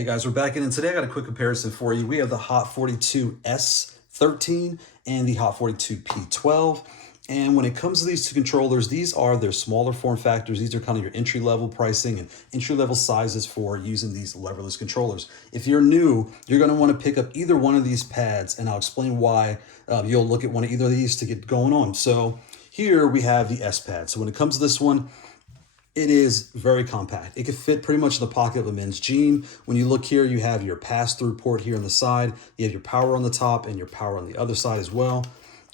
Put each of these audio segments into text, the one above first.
Hey guys, we're back in, and today I got a quick comparison for you. We have the Haute42 S13 and the Haute42 P12. And when it comes to these two controllers, these are their smaller form factors. These are kind of your entry-level pricing and entry-level sizes for using these leverless controllers. If you're new, you're going to want to pick up either one of these pads, and I'll explain why you'll look at one of either of these to get going on. So here we have the S pad. So when it comes to this one, it is very compact. It can fit pretty much in the pocket of a men's jean. When you look here, you have your pass-through port here on the side. You have your power on the top and your power on the other side as well.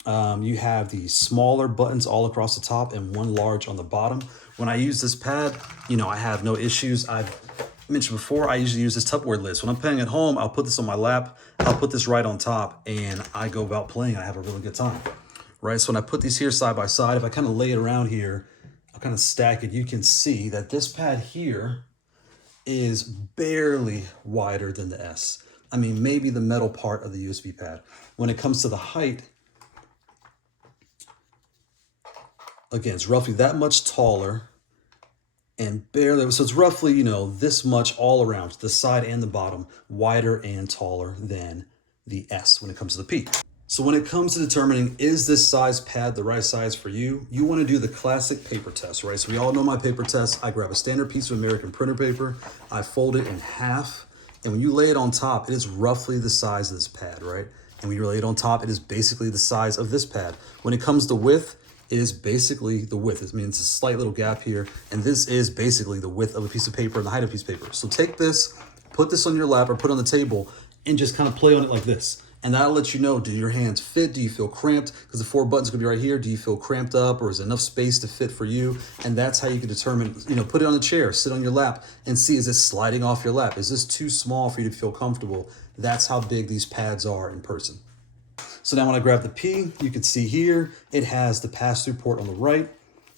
You have the smaller buttons all across the top and one large on the bottom. When I use this pad, I have no issues. I've mentioned before, I usually use this Tupperware lid. So when I'm playing at home, I'll put this on my lap. I'll put this right on top and I go about playing. I have a really good time, right? So when I put these here side by side, if I kind of lay it around here, I'll kind of stack it, you can see that this pad here is barely wider than the S. I mean, maybe the metal part of the USB pad. When it comes to the height, again, it's roughly that much taller and barely, so it's roughly, this much all around, the side and the bottom, wider and taller than the S when it comes to the P. So when it comes to determining, is this size pad the right size for you, you want to do the classic paper test, right? So we all know my paper test. I grab a standard piece of American printer paper, I fold it in half, and when you lay it on top, it is roughly the size of this pad, right? And when you lay it on top, it is basically the size of this pad. When it comes to width, it is basically the width. It means a slight little gap here, and this is basically the width of a piece of paper and the height of a piece of paper. So take this, put this on your lap or put it on the table, and just kind of play on it like this. And that'll let you know, do your hands fit? Do you feel cramped? Because the 4 buttons are gonna be right here. Do you feel cramped up, or is enough space to fit for you? And that's how you can determine, put it on a chair, sit on your lap and see, is this sliding off your lap? Is this too small for you to feel comfortable? That's how big these pads are in person. So now when I grab the P, you can see here, it has the pass-through port on the right,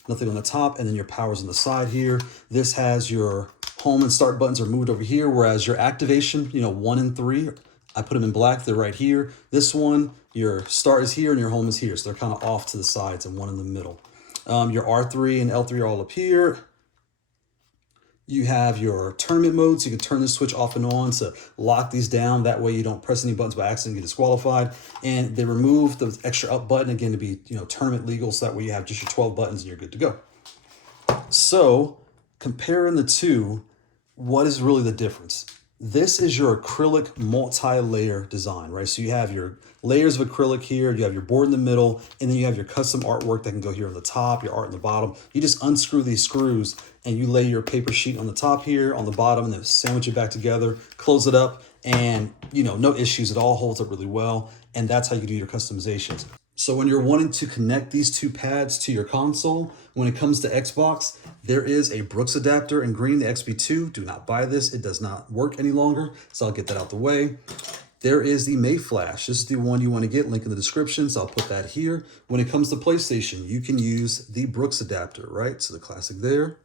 nothing on the top, and then your power's on the side here. This has your home and start buttons are moved over here, whereas your activation, 1 and 3, I put them in black, they're right here. This one, your start is here and your home is here. So they're kind of off to the sides and one in the middle. Your R3 and L3 are all up here. You have your tournament mode, so you can turn this switch off and on to lock these down. That way you don't press any buttons by accident and get disqualified. And they remove the extra up button, again, to be tournament legal, so that way you have just your 12 buttons and you're good to go. So comparing the two, what is really the difference? This is your acrylic multi-layer design, right? So you have your layers of acrylic here, you have your board in the middle, and then you have your custom artwork that can go here on the top, your art on the bottom. You just unscrew these screws and you lay your paper sheet on the top here, on the bottom, and then sandwich it back together, close it up, and no issues. It all holds up really well. And that's how you do your customizations. So when you're wanting to connect these two pads to your console, when it comes to Xbox, there is a Brooks adapter in green, the XB2. Do not buy this. It does not work any longer. So I'll get that out the way. There is the May Flash. This is the one you want to get, link in the description. So I'll put that here. When it comes to PlayStation, you can use the Brooks adapter, right? So the classic there.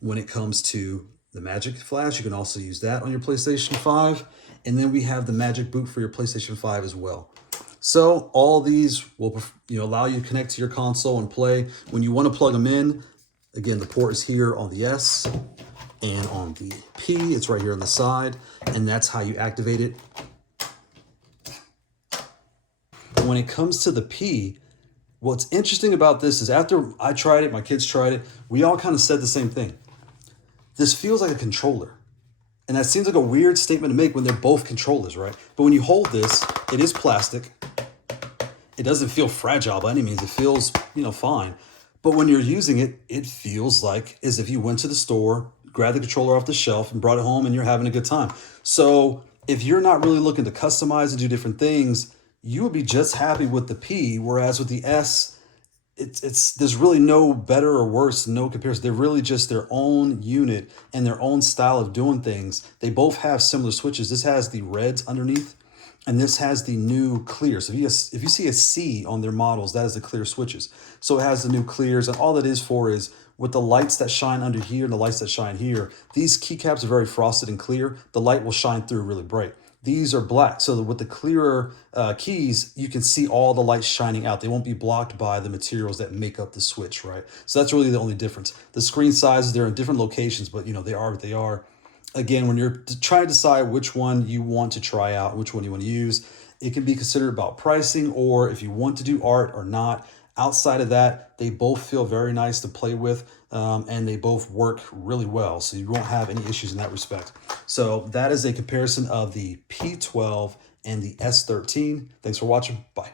When it comes to the Magic Flash, you can also use that on your PlayStation 5. And then we have the Magic Boot for your PlayStation 5 as well. So all these will allow you to connect to your console and play. When you want to plug them in, again, the port is here on the S, and on the P, it's right here on the side, and that's how you activate it. When it comes to the P, what's interesting about this is after I tried it, my kids tried it, we all kind of said the same thing. This feels like a controller. And that seems like a weird statement to make when they're both controllers, right? But when you hold this, it is plastic. It doesn't feel fragile by any means. It feels, fine. But when you're using it, it feels like as if you went to the store, grabbed the controller off the shelf and brought it home and you're having a good time. So if you're not really looking to customize and do different things, you would be just happy with the P, whereas with the S, there's really no better or worse, no comparison. They're really just their own unit and their own style of doing things. They both have similar switches. This has the reds underneath, and this has the new clear. So if you see a C on their models, that is the clear switches. So it has the new clears, and all that is for is with the lights that shine under here and the lights that shine here, these keycaps are very frosted and clear. The light will shine through really bright. These are black, so that with the clearer keys, you can see all the lights shining out. They won't be blocked by the materials that make up the switch, right? So that's really the only difference. The screen sizes, they're in different locations, but they are what they are. Again, when you're trying to decide which one you want to try out, which one you want to use, it can be considered about pricing or if you want to do art or not. Outside of that, they both feel very nice to play with, and they both work really well. So you won't have any issues in that respect. So that is a comparison of the P12 and the S13. Thanks for watching. Bye.